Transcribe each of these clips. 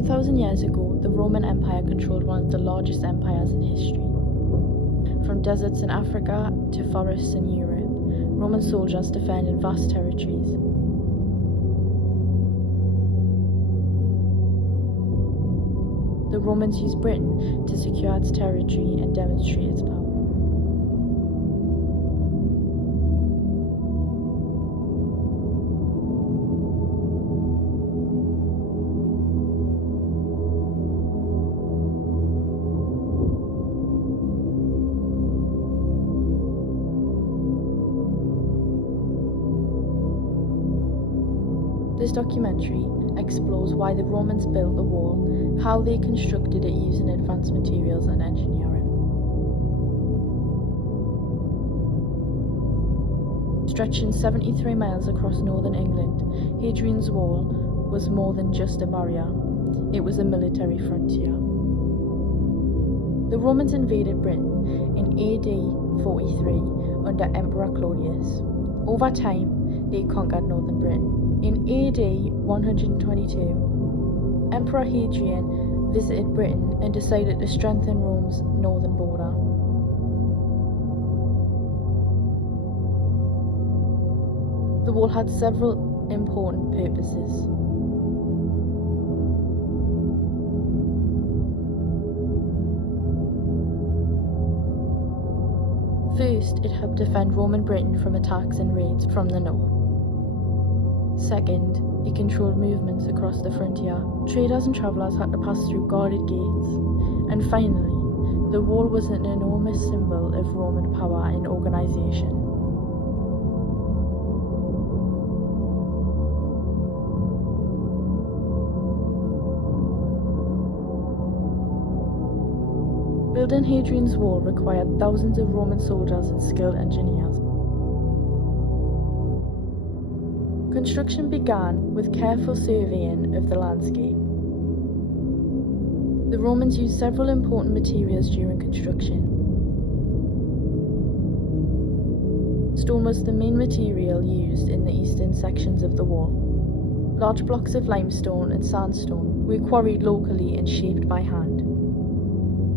2,000 years ago, the Roman Empire controlled one of the largest empires in history. From deserts in Africa to forests in Europe, Roman soldiers defended vast territories. The Romans used Britain to secure its territory and demonstrate its power. This documentary explores why the Romans built the wall, how they constructed it using advanced materials and engineering. Stretching 73 miles across northern England, Hadrian's Wall was more than just a barrier. It was a military frontier. The Romans invaded Britain in AD 43 under Emperor Claudius. Over time, they conquered northern Britain. In AD 122, Emperor Hadrian visited Britain and decided to strengthen Rome's northern border. The wall had several important purposes. First, it helped defend Roman Britain from attacks and raids from the north. Second, it controlled movements across the frontier. Traders and travellers had to pass through guarded gates. And finally, the wall was an enormous symbol of Roman power and organisation. Building Hadrian's Wall required thousands of Roman soldiers and skilled engineers. Construction began with careful surveying of the landscape. The Romans used several important materials during construction. Stone was the main material used in the eastern sections of the wall. Large blocks of limestone and sandstone were quarried locally and shaped by hand.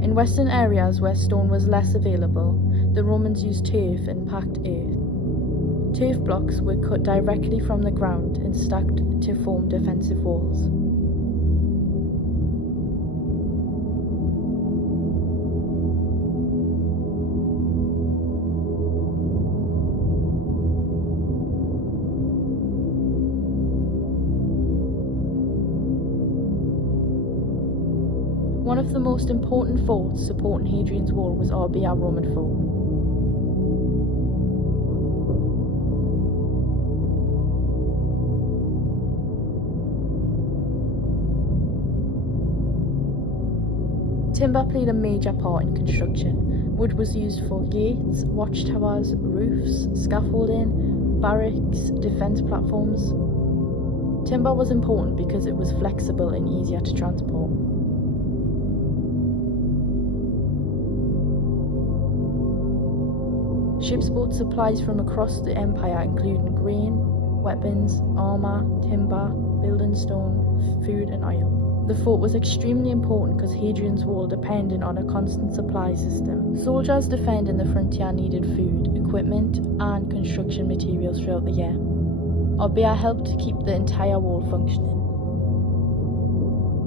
In western areas where stone was less available, the Romans used turf and packed earth. Turf blocks were cut directly from the ground and stacked to form defensive walls. One of the most important forts supporting Hadrian's Wall was Arbia Roman Fort. Timber played a major part in construction. Wood was used for gates, watchtowers, roofs, scaffolding, barracks, defence platforms. Timber was important because it was flexible and easier to transport. Ships brought supplies from across the empire, including grain, weapons, armour, timber, building stone, food and oil. The fort was extremely important because Hadrian's Wall depended on a constant supply system. Soldiers defending the frontier needed food, equipment, and construction materials throughout the year. Arbia helped to keep the entire wall functioning.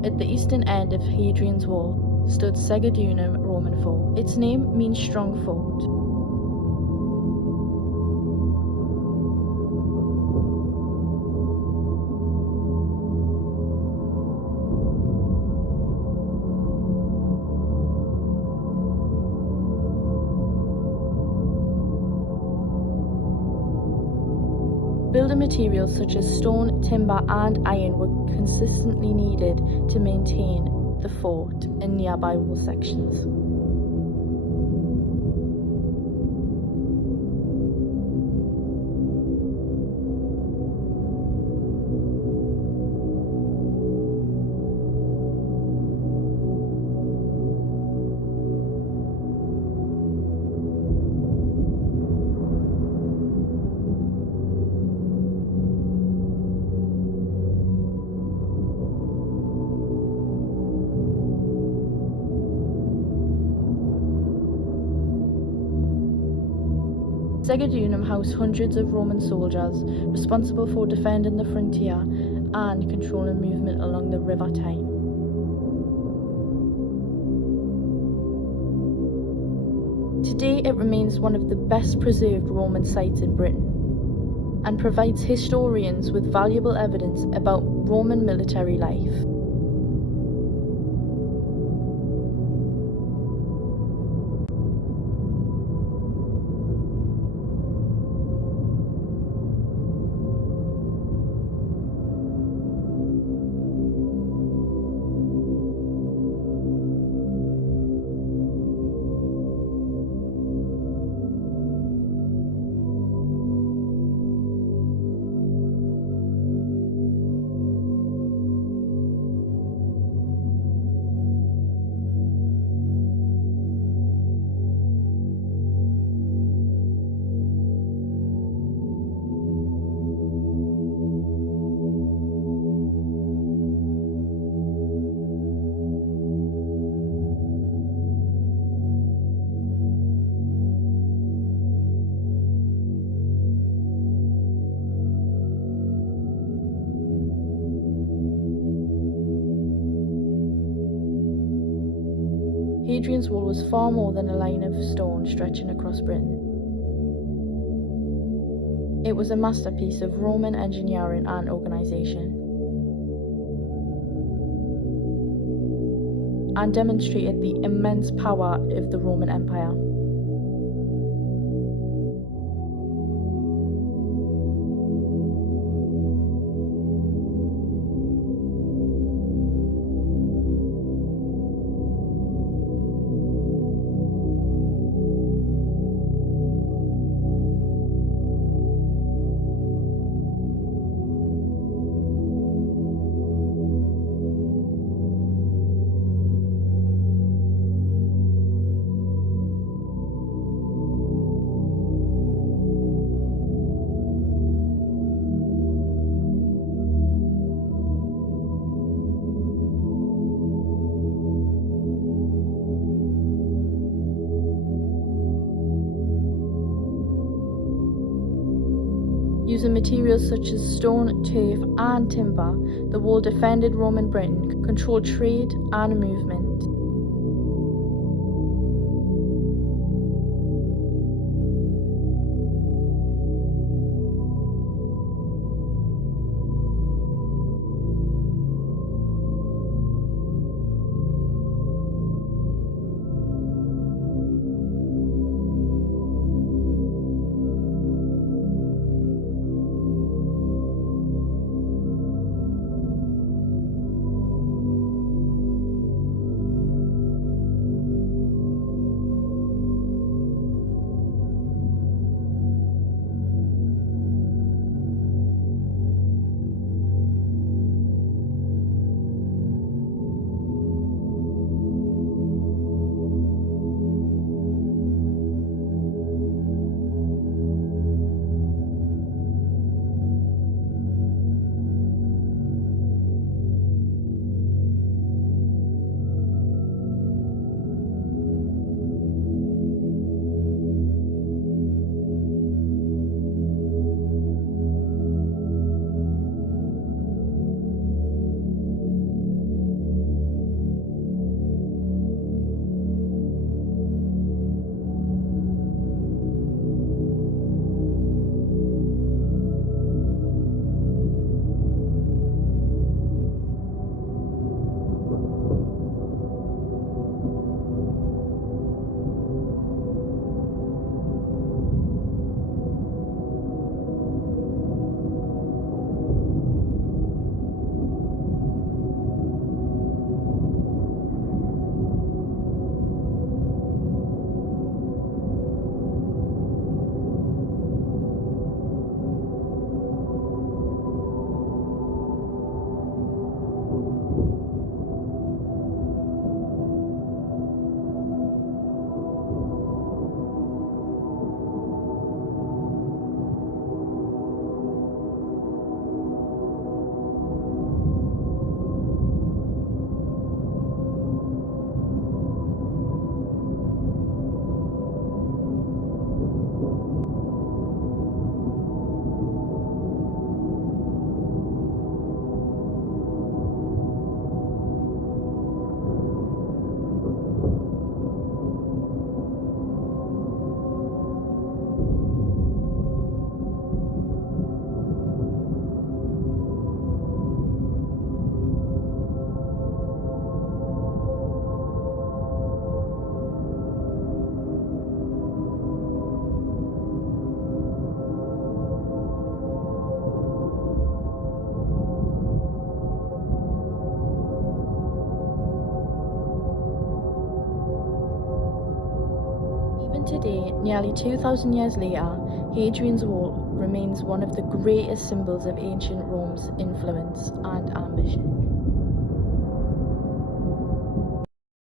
At the eastern end of Hadrian's Wall stood Segedunum Roman Fort. Its name means strong fort. Building materials such as stone, timber and iron were consistently needed to maintain the fort and nearby wall sections. Segedunum housed hundreds of Roman soldiers responsible for defending the frontier and controlling movement along the River Tyne. Today it remains one of the best preserved Roman sites in Britain and provides historians with valuable evidence about Roman military life. Hadrian's Wall was far more than a line of stone stretching across Britain. It was a masterpiece of Roman engineering and organisation, and demonstrated the immense power of the Roman Empire. Using materials such as stone, turf and timber, the wall defended Roman Britain, controlled trade and movement. Today, nearly 2,000 years later, Hadrian's Wall remains one of the greatest symbols of ancient Rome's influence and